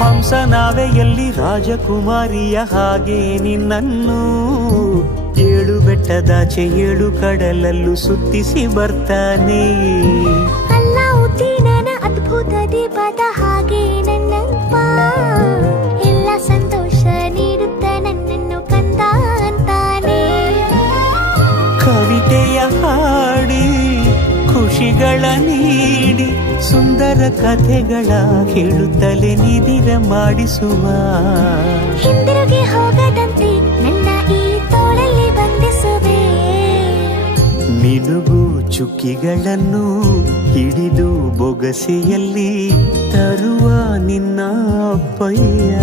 ಹಂಸನಾವೆಯಲ್ಲಿ ರಾಜಕುಮಾರಿಯ ಹಾಗೆ ನಿನ್ನನ್ನು ಏಳು ಬೆಟ್ಟದಾಚೆ ಏಳು ಕಡಲಲ್ಲೂ ಸುತ್ತಿಸಿ ಬರ್ತಾನೆ. ಅಲ್ಲಾವುದ್ದೀನನ ಅದ್ಭುತ ದೀಪದ ಹಾಗೆ ನನ್ನಪ್ಪ ಎಲ್ಲ ಸಂತೋಷ ನೀಡುತ್ತ ನನ್ನನ್ನು ಕಂದ ಅಂತಾನೆ. ಕವಿತೆಯ ಹಾಡಿ ಖುಷಿಗಳ ನೀಡಿ ಸುಂದರ ಕಥೆಗಳ ಹೇಳುತ್ತಲೇ ನಿದಿರ ಮಾಡಿಸುವ. ಹಿಂದಿರುಗಿ ಹೋಗದಂತೆ ನನ್ನ ಈ ತೋಳಲ್ಲಿ ಬಂಧಿಸುವೆ. ಮಿನುಗು ಚುಕ್ಕಿಗಳನ್ನು ಹಿಡಿದು ಬೊಗಸೆಯಲ್ಲಿ ತರುವ ನಿನ್ನ ಅಪ್ಪಯ್ಯ.